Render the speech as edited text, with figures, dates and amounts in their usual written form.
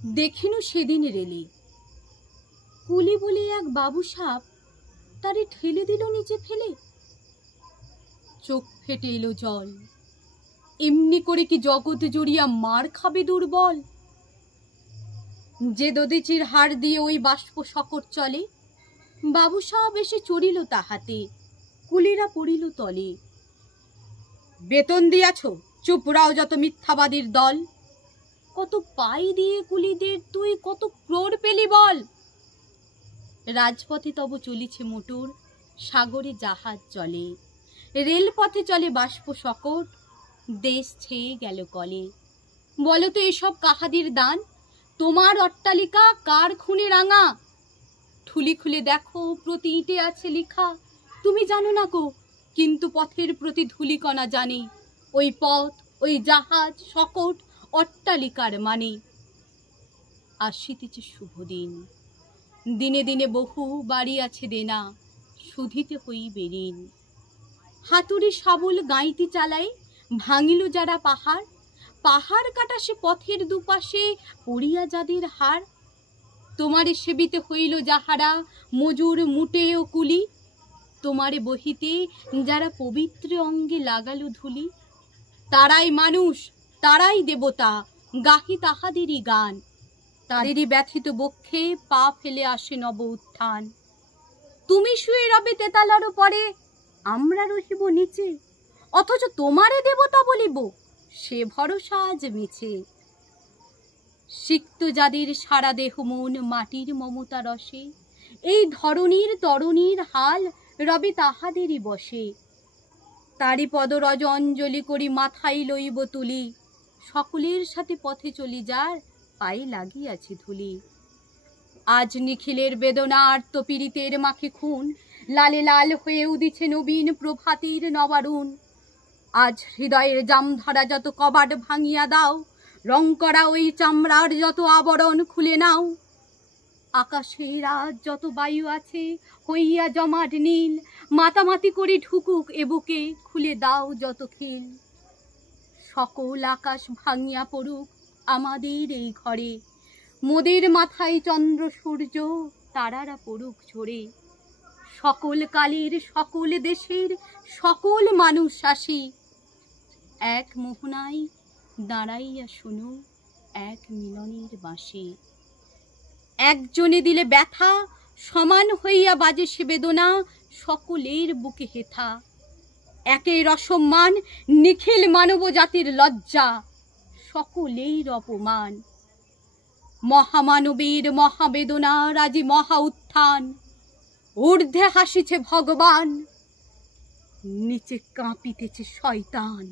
দেখিনু সেদিন রেলে কুলি বলে এক বাবু সাপ তারে ঠেলে দিল নিচে ফেলে। চোখ ফেটে এলো জল, এমনি করে কি জগৎ জড়িয়া মার খাবে দুর্বল। যে দদিচির হাড় দিয়ে ওই বাষ্প শকট চলে, বাবু সাপ এসে চড়িল তাহাতে, কুলিরা পড়িল তলে। বেতন দিয়াছ, চুপ রাও যত মিথ্যাবাদীর দল। কত পাই দিয়ে কুলিদের তুই কত ক্রোড় পেলি বল। রাজপথে তব চলিছে মোটর, সাগরে জাহাজ চলে, রেলপথে চলে বাষ্প শকট, দেশ ছেয়ে গেল কলে। বলো তো এসব কাহাদের দান, তোমার অট্টালিকা কার খুনে রাঙা? ঠুলি খুলে দেখো প্রতি ইটে আছে লিখা, তুমি জানো না গো কিন্তু পথের প্রতি ধূলিকণা জানে। ওই পথ, ওই জাহাজ, শকট, অট্টালিকার মানে। আসিতেছে শুভ দিন, দিনে দিনে বহু বাড়ি আছে দেনা, শুধিতে হইবে ঋণ। হাতুড়ি শাবল গাঁইতি চালাই, ভাঙিল যারা পাহাড়, পাহাড় কাটা সে পথের দুপাশে পড়িয়া যাদের হাড়। তোমারে সেবিতে হইল যাহারা মজুর মুটে ও কুলি, তোমারে বহিতে যারা পবিত্র অঙ্গে লাগালো ধুলি। তারাই মানুষ, তারাই দেবতা, গাহি তাহাদেরই গান। তাদেরই ব্যথিত বক্ষে পা ফেলে আসে নব উত্থান। তুমি শুয়ে রবে তেতালার পরে, আমরা রহিব নিচে, অথচ তোমারে দেবতা বলিব, সে ভরসা আজ মিছে। সিক্ত যাদের সারা দেহ মন মাটির মমতা রসে, এই ধরণীর তরণীর হাল রবে তাহাদেরই বসে। তারি পদরজ অঞ্জলি করি মাথায় লইব তুলি, সকলের সাথে পথে চলি যার পায়ে লাগিয়াছে ধুলি। আজ নিখিলের বেদনা আর্ত পীড়িতের মাখে খুন, লালে লাল হয়ে উদিছে নবীন প্রভাতের নবারুণ। আজ হৃদয়ের জাম ধরা যত কবাট ভাঙিয়া দাও, রং করা ওই চামড়ার যত আবরণ খুলে নাও। আকাশের আজ যত বায়ু আছে হইয়া জমাট নীল, মাতামাতি করি ঢুকুক এ বুকে, খুলে দাও যত খিল। সকল আকাশ ভাঙিয়া পড়ুক আমাদের এই ঘরে, মোদের মাথায় চন্দ্র সূর্য তারারা পড়ুক ঝরে। সকল কালের সকল দেশের সকল মানুষ আসি, এক মোহনায় দাঁড়াইয়া শুনো এক মিলনের বাঁশি। একজনে দিলে ব্যথা সমান হইয়া বাজে সে বেদনা, সকলের বুকে হেথা। একের অসম্মান নিখিল মানব জাতির লজ্জা, সকলের অপমান। মহামানবের মহাবেদনা রাজি মহা উত্থান, ঊর্ধ্বে হাসিছে ভগবান, নিচে কাঁপিতেছে শয়তান।